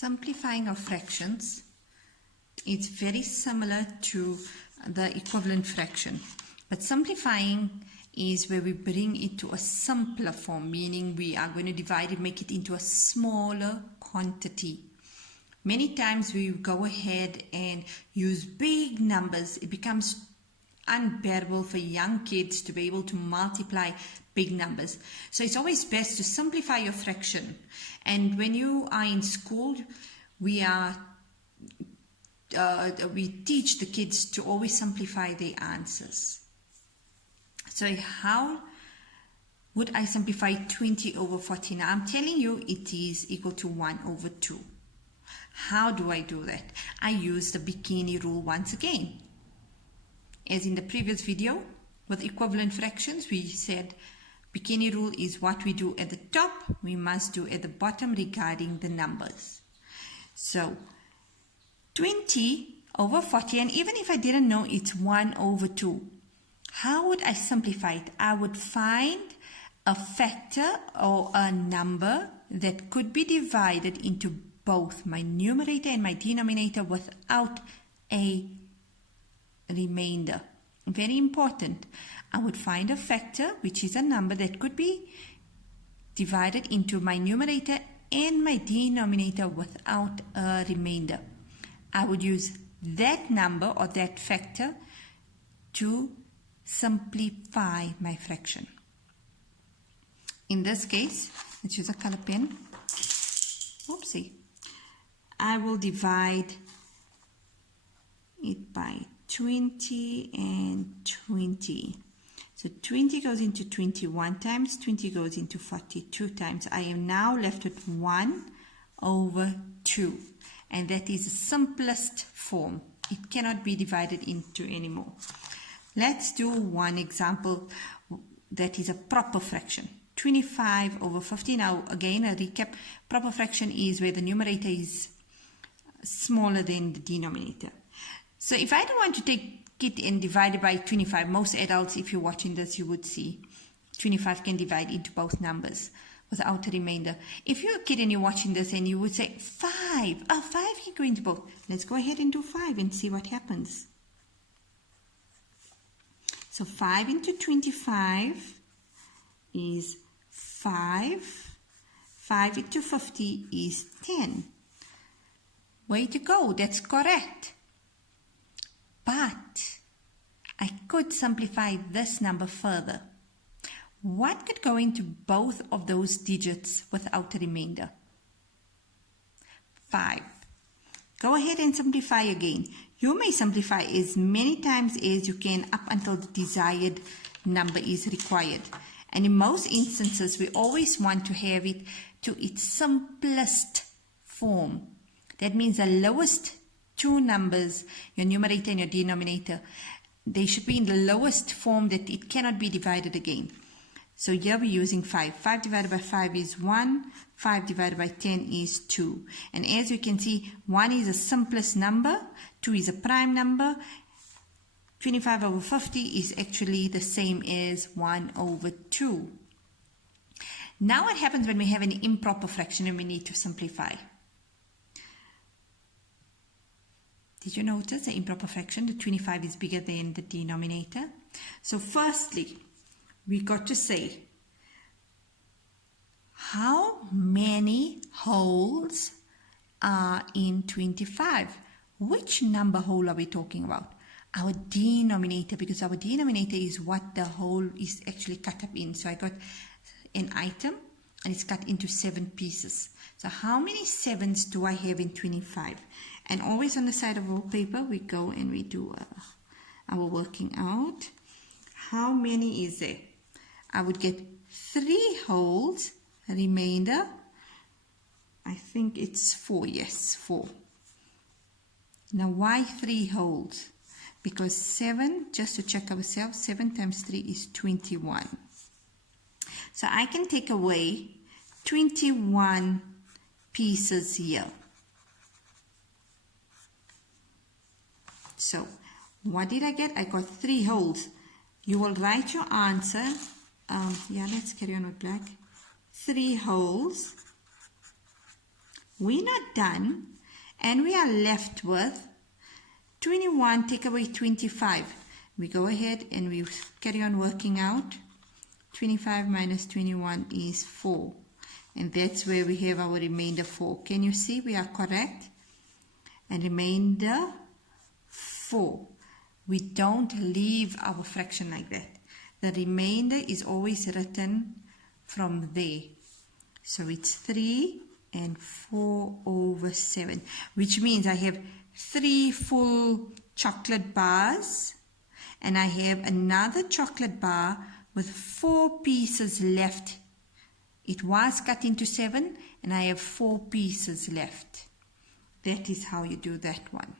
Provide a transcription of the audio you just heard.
Simplifying of fractions, it's very similar to the equivalent fraction, but simplifying is where we bring it to a simpler form, meaning we are going to divide it, make it into a smaller quantity. Many times we go ahead and use big numbers. It becomes unbearable for young kids to be able to multiply big numbers. So it's always best to simplify your fraction. And when you are in school, we teach the kids to always simplify their answers. So how would I simplify 20 over 40? Now I'm telling you it is equal to 1 over 2. How do I do that? I use the bikini rule once again. As in the previous video with equivalent fractions, we said bikini rule is what we do at the top, we must do at the bottom regarding the numbers. So 20 over 40, and even if I didn't know it's 1 over 2, how would I simplify it? I would find a factor or a number that could be divided into both my numerator and my denominator without a remainder. Very important. I would find a factor, which is a number that could be divided into my numerator and my denominator without a remainder. I would use that number or that factor to simplify my fraction. In this case, let's use a color pen. Oopsie. I will divide it by 20 and 20. So 20 goes into 21 times, 20 goes into 42 times. I am now left with 1 over 2. And that is the simplest form. It cannot be divided into anymore. Let's do one example that is a proper fraction. 25 over 50. Now again, a recap. Proper fraction is where the numerator is smaller than the denominator. So if I don't want to take it and divide it by 25, most adults, if you're watching this, you would see 25 can divide into both numbers without a remainder. If you're a kid and you're watching this and you would say 5, 5 can go into both. Let's go ahead and do 5 and see what happens. So 5 into 25 is 5. 5 into 50 is 10. Way to go, that's correct. But I could simplify this number further. What could go into both of those digits without a remainder? 5. Go ahead and simplify again. You may simplify as many times as you can up until the desired number is required. And in most instances, we always want to have it to its simplest form. That means the lowest two numbers, your numerator and your denominator, they should be in the lowest form that it cannot be divided again. So here we're using 5. 5 divided by 5 is 1. 5 divided by 10 is 2. And as you can see, 1 is the simplest number. 2 is a prime number. 25 over 50 is actually the same as 1 over 2. Now what happens when we have an improper fraction and we need to simplify? Did you notice the improper fraction? The 25 is bigger than the denominator. So firstly, we got to say, how many wholes are in 25? Which number whole are we talking about? Our denominator, because our denominator is what the whole is actually cut up in. So I got an item and it's cut into 7 pieces. So how many 7s do I have in 25? And always on the side of our paper, we go and we do our working out. How many is there? I would get 3 wholes, remainder, I think it's 4, yes, 4. Now why 3 wholes? Because 7, just to check ourselves, 7 times 3 is 21. So I can take away 21 pieces here. So what did I get? I got 3 wholes. You will write your answer. Let's carry on with black. 3 wholes. We're not done, and we are left with 21 take away 25. We go ahead and we carry on working out. 25 minus 21 is 4. And that's where we have our remainder 4. Can you see we are correct? And remainder 4. We don't leave our fraction like that. The remainder is always written from there. So it's 3 and 4 over 7. Which means I have 3 full chocolate bars. And I have another chocolate bar with 4 pieces left. It was cut into 7 and I have 4 pieces left. That is how you do that one.